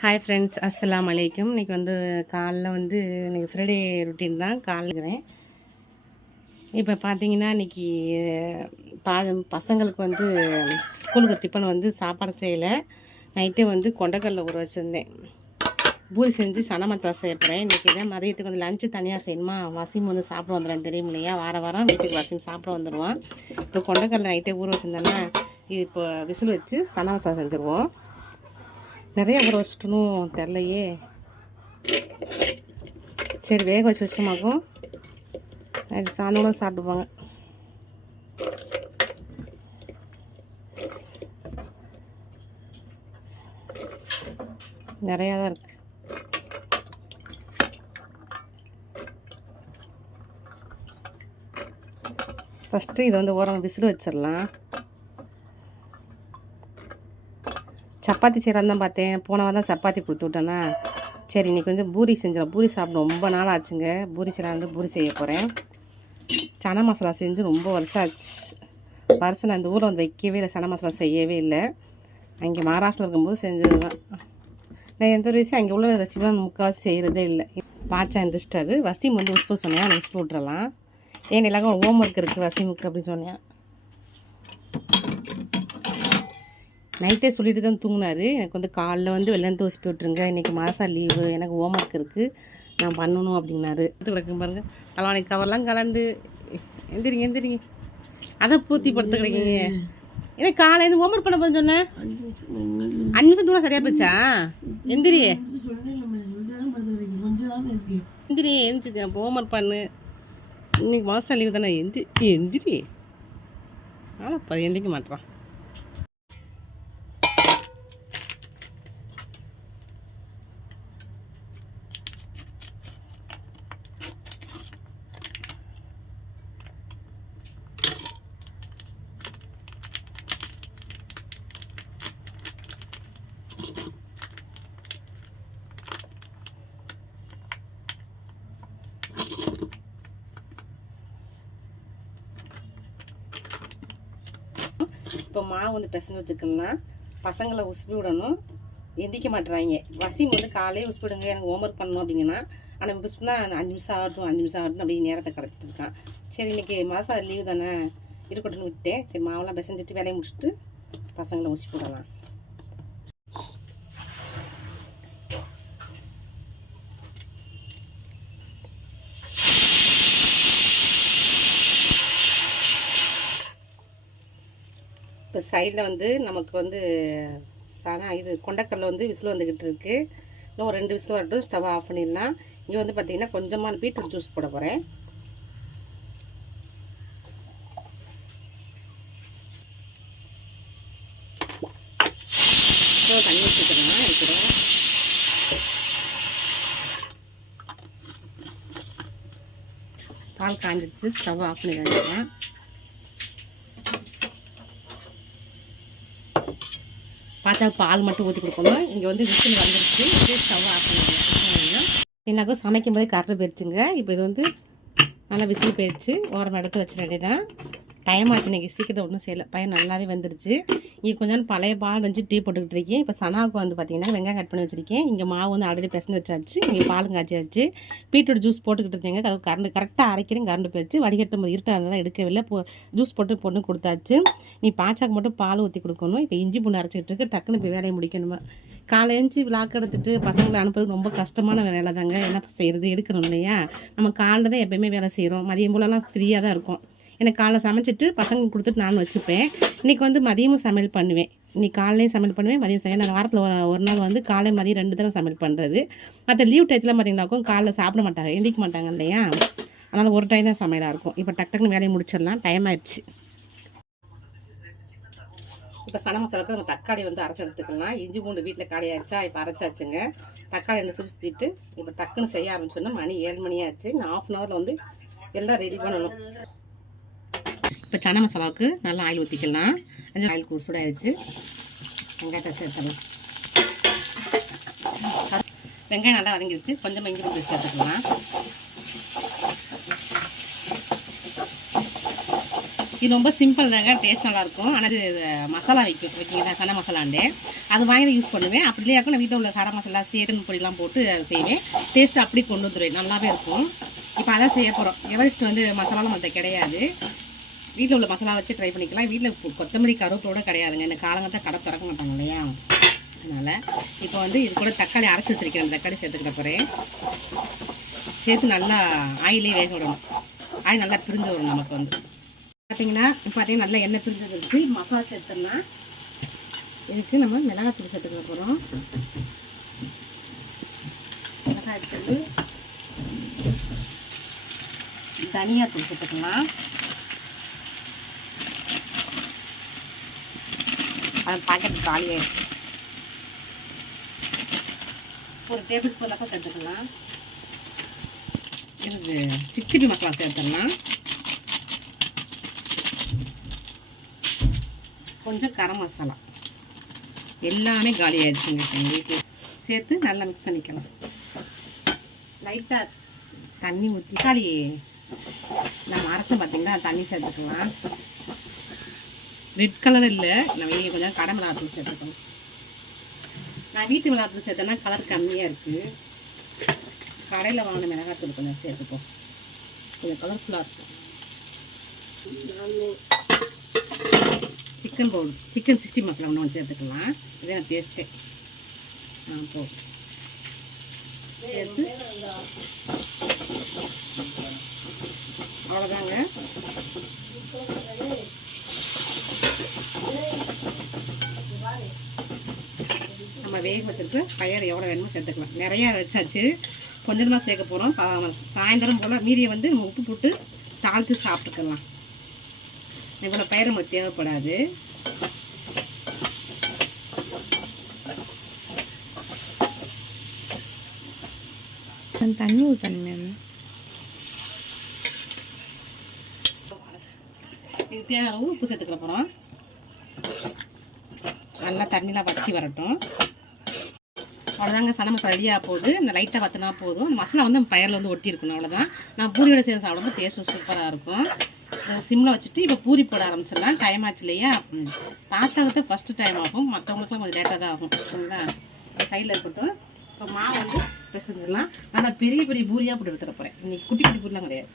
Hi friends அஸ்லாம் அலைக்கும் இன்றைக்கி வந்து காலைல வந்து இன்றைக்கி ஃப்ரைடே ரொட்டீன் தான். காலைக்கிறேன் இப்போ பார்த்தீங்கன்னா இன்றைக்கி பா பசங்களுக்கு வந்து ஸ்கூலுக்கு டிஃபன் வந்து சாப்பாடு செய்யலை. நைட்டே வந்து கொண்டக்கடலை ஊற வச்சுருந்தேன். பூரி செஞ்சு சன மசாலா செய்ய போகிறேன் இன்றைக்கி தான் மதியத்துக்கு வந்து லஞ்சு தனியாக செய்யணுமா? வசிம் வந்து சாப்பிட வந்துடுறேன் தெரியும் இல்லையா வார வாரம் வீட்டுக்கு வசிம் சாப்பிட வந்துடுவான். இப்போ கொண்டக்கடலை நைட்டே ஊற வச்சுருந்தேன்னா இது இப்போ விசில் வச்சு சன செஞ்சுருவோம். நிறைய ஊற வச்சுட்டணும் தெரிலையே. சரி வேக வச்சு வச்சோமாக்கும். நைட்டு சாயந்தரம் சாப்பிடுவாங்க. நிறையா தான் இருக்கு. ஃபஸ்ட்டு இதை வந்து ஓரம் விசில் வச்சிடலாம். சப்பாத்தி செய்கிறான்னு தான் பார்த்தேன். போன வாரம் தான் சப்பாத்தி கொடுத்து விட்டேன்னா சரி இன்றைக்கி வந்து பூரி செஞ்சிடலாம். பூரி சாப்பிட ரொம்ப நாள் ஆச்சுங்க. பூரி செய்யலான்னு பூரி செய்ய போகிறேன் சனா மசாலா செஞ்சு ரொம்ப வருஷம் ஆச்சு. வருஷம் நான் இந்த ஊரில் வந்து வைக்கவே இல்லை. சனா மசாலா செய்யவே இல்லை. அங்கே மகாராஷ்டிரா இருக்கும்போது செஞ்சது தான் நான் எந்த ஒரு விஷயம் அங்கே உள்ள ரெசிபிலாம் முக்கால்வாசி செய்கிறதே இல்லை. பாச்சா எந்திரிச்சிட்டாரு. வசீம் வந்து உஸ்பு சொன்னேன். உஸ்பு விட்றலாம் ஏன் எல்லாருக்கும் ஹோம் ஒர்க் இருக்குது வசீமுக்கு அப்படின்னு சொன்னேன். நைட்டே சொல்லிட்டு தான் தூங்கினாரு. எனக்கு வந்து காலைல வந்து வெள்ளம் தோசி போட்டுருங்க இன்றைக்கி மாதம் லீவு எனக்கு ஹோம் ஒர்க் இருக்குது நான் பண்ணணும் அப்படின்னாரு. எடுத்து கிடக்கு பாருங்கள் கலவாணி கவர்லாம் கலண்டு எந்திரிங்க எந்திரிங்க. அதை பூத்தி படுத்து கிடக்கீங்க எனக்கு காலையில ஹோம் ஒர்க் பண்ண போறேன்னு சொன்னேன் அஞ்சு நிமிஷம் தூரம் சரியாக போச்சா? எந்திரி. எந்திரி எந்திரிச்சு ஹோம் ஒர்க் பண்ணு. இன்னைக்கு மாதம் லீவு தானே. எந்திரி எந்திரி. ஆனால் எந்திரிக்க மாட்டான் இப்போ மாவு வந்து பிசைஞ்சு வச்சுக்கலாம் பசங்களை உசுப்பி விடணும். எந்திக்க மாட்டுறாங்க வசீம் வந்து காலையே உசுப்பி விடுங்க எனக்கு ஹோம்ஒர்க் பண்ணணும் அப்படிங்கன்னா ஆனால் உசுப்புனா அஞ்சு நிமிஷம் ஆகட்டும் அஞ்சு நிமிஷம் ஆகட்டும் அப்படி நேரத்தை கடத்திட்டு இருக்கான். சரி இன்னைக்கு மாதம் லீவு தானே இருக்கட்டும்னு விட்டேன் சரி மாவெல்லாம் பிசைஞ்சிட்டு வேலையை முடிச்சுட்டு பசங்களை உசுப்பி விடலாம். இப்போ சைடில் வந்து நமக்கு வந்து சாதம் இது கொண்டக்கல்ல வந்து விசில் வந்துக்கிட்டு இருக்குது இன்னும் ஒரு ரெண்டு விசில் வரட்டும் ஸ்டவ் ஆஃப் பண்ணிடலாம். இங்கே வந்து பார்த்திங்கன்னா கொஞ்சமாக பீட்ரூட் ஜூஸ் போட போகிறேன் தண்ணி வச்சுக்கிறேன் வைக்கிறேன் பால் காஞ்சிடுச்சு ஸ்டவ் ஆஃப் பண்ணி வச்சுக்கிறேன் பார்த்தா பால் மட்டும் ஊற்றி கொடுக்கணும். இங்கே வந்து விசில் வந்துருச்சு. அப்படியே ஸ்டவ் ஆஃப் பண்ணிடலாம் சமைக்கும் போது கரெக்டாக போயிடுச்சுங்க. இப்போ இது வந்து நல்லா விசில் போயிடுச்சு. ஓரம் எடுத்து வச்சிட வேண்டியதான் டைம் ஆச்சு இன்றைக்கி சீக்கிரம் ஒன்றும் செய்யலை. பையன் நல்லாவே வந்துருச்சு. இங்கே கொஞ்சம் பழைய பால் இருந்துச்சு டீ போட்டுக்கிட்டு இருக்கேன். இப்போ சனாவுக்கு வந்து பார்த்தீங்கன்னா வெங்காயம் கட் பண்ணி வச்சிருக்கேன். இங்கே மாவு வந்து ஆல்ரெடி பிசைஞ்சு வச்சாச்சு. இங்கே பாலும் காய்ச்சியாச்சு பீட்ரூட் ஜூஸ் போட்டுக்கிட்டு இருந்தேங்க அது கரண்ட் கரெக்டாக அரைக்கிறேன். கரண்ட் போயிடுச்சு. வடிகட்டும் போது இருட்டாக இருந்தால் எடுக்கவில்லை. போ ஜூஸ் போட்டு பொண்ணு கொடுத்தாச்சு. நீ பாச்சாக்கு மட்டும் பால் ஊற்றி கொடுக்கணும். இப்போ இஞ்சி பூண்டு அரைச்சிக்கிட்டு இருக்கு. டக்குன்னு இப்போ வேலையை முடிக்கணுமா? காலை எழுந்துச்சி விளாக் எடுத்துட்டு பசங்களை அனுப்புறது ரொம்ப கஷ்டமான வேலை தாங்க என்ன செய்கிறது எடுக்கணும் இல்லையா? நம்ம காலைல தான் எப்பயுமே வேலை செய்கிறோம் மதியம் போலலாம் ஃப்ரீயாக தான் இருக்கும். எனக்கு காலைல சமைச்சிட்டு பசங்களுக்கு கொடுத்துட்டு நான் வச்சுப்பேன். இன்றைக்கி வந்து மதியமும் சமையல் பண்ணுவேன். இன்றைக்கி காலையிலையும் சமையல் பண்ணுவேன் மதியம் செய்ய நான் வாரத்தில் ஒரு ஒரு நாள் வந்து காலை மதியம் ரெண்டு தடவை சமையல் பண்ணுறது மற்ற லீவ் டயத்தில் பார்த்தீங்கன்னாக்கும் காலைல சாப்பிட மாட்டாங்க எந்திரிக்க மாட்டாங்க இல்லையா? அதனால் ஒரு டைம் தான் சமையலாக இருக்கும். இப்போ டக் டக்குன்னு வேலையை முடிச்சிடலாம். டைம் ஆயிடுச்சு. இப்போ சன மசாலாவுக்கு நம்ம தக்காளி வந்து அரைச்சி எடுத்துக்கலாம். இஞ்சி பூண்டு வீட்டில் காலியாச்சா இப்போ அரைச்சாச்சுங்க. தக்காளி எண்ணெய் சுற்றிட்டு இப்போ டக்குன்னு செய்ய ஆரம்பிச்சோன்னா மணி ஏழு மணி ஆச்சு நான் ஆஃப் அன் ஹவரில் வந்து எல்லாம் ரெடி பண்ணணும். இப்போ சன மசாலாவுக்கு நல்லா ஆயில் ஊற்றிக்கலாம் கொஞ்சம் ஆயில் கூட சூடாயிருச்சு. வெங்காயத்தை சேர்த்துடலாம். வெங்காயம் நல்லா வதங்கிடுச்சு கொஞ்சம் இஞ்சி பூண்டு சேர்த்துக்கலாம். இது ரொம்ப சிம்பிள் தாங்க. டேஸ்ட் நல்லாயிருக்கும். ஆனால் இது மசாலா வைக்கும் வைக்கிங்களா சன மசாலாண்டு. அது வாங்கி யூஸ் பண்ணுவேன். அப்படி இல்லையாக்கும் நான் வீட்டில் உள்ள கார மசாலா சேரன் பொடிலாம் போட்டு அதை செய்வேன். டேஸ்ட் அப்படி கொண்டு வந்துடுவேன் நல்லாவே இருக்கும். இப்போ அதான் செய்ய போகிறோம் எவரெஸ்ட் வந்து மசாலாலாம் மற்ற கிடையாது. வீட்டில் உள்ள மசாலா வச்சு ட்ரை பண்ணிக்கலாம். வீட்டில் கொத்தமல்லி கருவேப்பிலோட கிடையாதுங்க. இந்த காலங்கத்தான் கடை திறக்க மாட்டாங்க இல்லையா? அதனால் இப்போ வந்து இது கூட தக்காளி அரைச்சி வச்சுருக்கேன் தக்காளி சேர்த்துக்கிட்ட போகிறேன் சேர்த்து நல்லா ஆயிலே வேக விடணும். ஆயில் நல்லா பிரிஞ்சு வரும் நமக்கு வந்து. பார்த்தீங்கன்னா இப்போ பார்த்தீங்கன்னா நல்லா எண்ணெய் பிரிஞ்சது இருக்குது மசாலா சேர்த்தோம்னா இதுக்கு நம்ம மிளகாத்தூள் சேர்த்துக்க போகிறோம் மிளகாய்த்தூள் தனியாத்தூள் சேர்த்துக்கலாம். அது பாக்கெட் காலி ஆயிடுச்சு ஒரு டேபிள் ஸ்பூன் சேர்த்துக்கலாம். இது சிக்ஸ்டி மசாலா சேர்த்துடலாம். கொஞ்சம் கரம் மசாலா. எல்லாமே காலி ஆயிடுச்சுங்க எங்கள் வீட்டில் சேர்த்து நல்லா மிக்ஸ் பண்ணிக்கலாம். லைட்டாக தண்ணி ஊற்றி காலி. நம்ம அரைச்சோம் பார்த்திங்கன்னா தண்ணி சேர்த்துக்கலாம். ரெட் கலர் இல்லை. நான் வெளியே கொஞ்சம் கடை மிளகாத்தூள் சேர்த்துக்கணும். நான் வீட்டு மிளகாத்தூள் சேர்த்தேன்னா கலர் கம்மியாக இருக்குது கடையில் வாங்கின மிளகாத்தூள் கொஞ்சம் சேர்த்துப்போம் கொஞ்சம் கலர்ஃபுல்லாக இருக்கும். Chicken bowl chicken sixty masala ஒன்று ஒன்று சேர்த்துக்கலாம். இதே டேஸ்ட்டே ஆ போ. சேர்த்து. அவ்வளோதாங்க நம்ம வேக வச்சிருக்கு. பயிர் எவ்வளோ வேணுமோ சேர்த்துக்கலாம். நிறையா வச்சாச்சு. கொஞ்சமாக சேர்க்க போகிறோம் சாயந்தரம் போல் மீதியை வந்து நம்ம உப்பு போட்டு தாளித்து சாப்பிட்டுக்கலாம். இவ்வளோ பயிர் நமக்கு தேவைப்படாது. தண்ணி ஊற்றணும் மேம். இது தேவையான உப்பு சேர்த்துக்கிற போகிறோம் நல்லா தண்ணிலாம் வற்றி வரட்டும். அவ்வளோதாங்க சனம் ரெடியாக போகுது. இந்த லைட்டாக வற்றினா போதும். இந்த மசாலா வந்து நம்ம பயிரில் வந்து ஒட்டியிருக்கணும் அவ்வளோதான் நான் பூரியோட சேர்ந்து சாப்பிடும்போது டேஸ்ட்டு சூப்பராக இருக்கும். சிம்மில் வச்சுட்டு இப்போ பூரி போட ஆரம்பிச்சிடலாம். டைம் ஆச்சு இல்லையா? பாத்தாகத்தை ஃபஸ்ட்டு டைம் ஆகும். மற்றவங்களுக்குலாம் கொஞ்சம் லேட்டாக தான் ஆகும். சரிங்களா? சைடில் இருக்கட்டும். இப்போ மாவு வந்து பிசைஞ்சிடலாம். ஆனால் பெரிய பெரிய பூரியாக போட்டு எடுத்துட போகிறேன் இன்றைக்கி குட்டி குட்டி பூரிலாம் கிடையாது.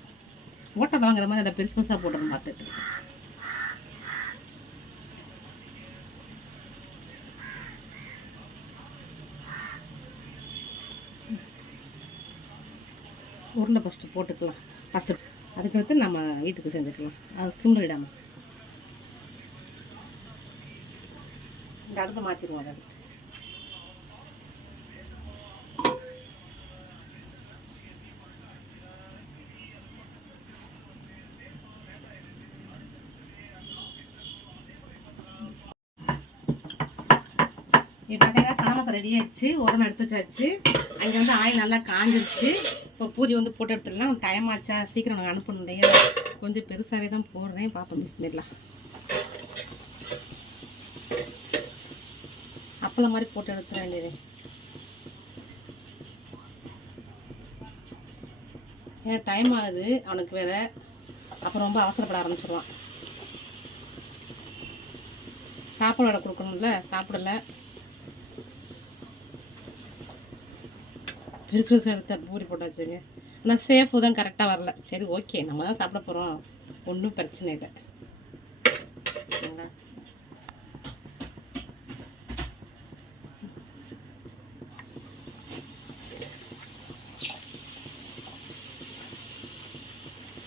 ஓட்டை வாங்குற மாதிரி நல்லா பெருசு பெருசாக போட்டுருன்னு பார்த்துட்டு. உருண்டை ஃபஸ்ட்டு போட்டுக்கலாம் ஃபஸ்ட்டு அதுக்கடுத்து நம்ம வீட்டுக்கு செஞ்சுக்கலாம். அது சிம்மில் விடாமல் இந்த அடுப்பை மாற்றிடுவோம் அதை இப்போ பார்த்தீங்கன்னா சாமசம் ரெடி ஆயிடுச்சு. உரம் எடுத்து வச்சாச்சு. அங்கே வந்து ஆயில் நல்லா காஞ்சிருச்சு. இப்போ பூரி வந்து போட்டு எடுத்துடலாம். டைம் ஆச்சா? சீக்கிரம் நாங்கள் அனுப்பணும் இல்லையா? கொஞ்சம் பெருசாகவே தான் போடுறேன். பார்ப்போம் மிஸ் பண்ணிடலாம். அப்பளம் மாதிரி போட்டு எடுத்துட வேண்டியது. ஏன்னா டைம் ஆகுது. அவனுக்கு வேற அப்புறம் ரொம்ப அவசரப்பட ஆரம்பிச்சிருவான். சாப்பாடு கொடுக்கணும்ல? சாப்பிடல. பெருசு பெருசு எடுத்த பூரி போட்டாச்சுங்க ஆனால் சேஃபு தான் கரெக்டாக வரல. சரி ஓகே நம்ம தான் சாப்பிட போகிறோம் ஒன்றும் பிரச்சனை இல்லை.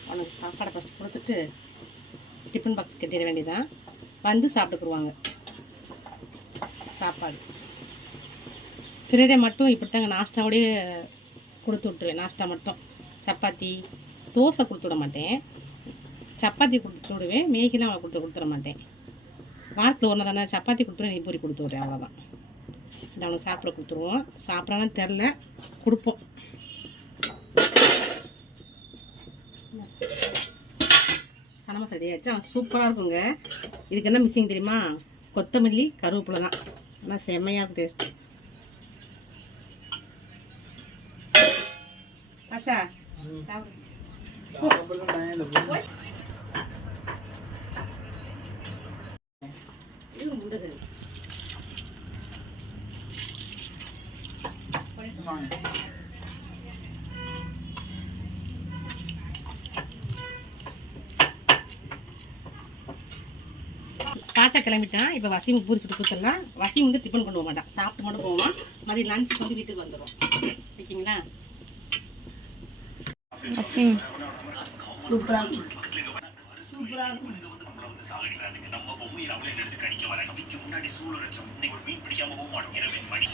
அவனுக்கு சாப்பாடை ஃபஸ்ட் கொடுத்துட்டு டிஃபன் பாக்ஸ் கட்டிட வேண்டியதான் வந்து சாப்பிட்டுக்குருவாங்க. சாப்பாடு. ஃப்ரைடே மட்டும் இப்படித்தாங்க. நாஸ்டாவோடய கொடுத்து விட்ருவேன் நாஷ்டா மட்டும். சப்பாத்தி தோசை கொடுத்து விட மாட்டேன். சப்பாத்தி கொடுத்து விடுவேன். மேகிலாம் அவளை கொடுத்து கொடுத்துட மாட்டேன். வாரத்தில் ஒன்று தானே சப்பாத்தி கொடுத்துருவேன். நீ பூரி கொடுத்து விட்றேன் அவ்வளோதான் இதை அவனுக்கு சாப்பிட கொடுத்துருவோம். சாப்பிட்றான்னு தெரில கொடுப்போம். சனமாக சரியாச்சு அவன் சூப்பராக இருக்குங்க. இதுக்கு என்ன மிஸ்ஸிங் தெரியுமா? கொத்தமல்லி கருவேப்பிலை தான் ஆனால் செம்மையாக இருக்கும் taste baca. Kaca ibu wasi mau buru sebut sebut. Wasi mau ngedipan kondo? Saat mau ngedipan, mari lunch kondo di terbang dulu. Lah. Waseem சூப்பராக இருக்கும் நம்ம பொம்மையை அவளே எடுத்து கடிக்க வராங்க இதுக்கு முன்னாடி சூழல் வச்சோம் இன்னைக்கு ஒரு மீன் பிடிக்காம போக மாட்டோம் இரவு மணி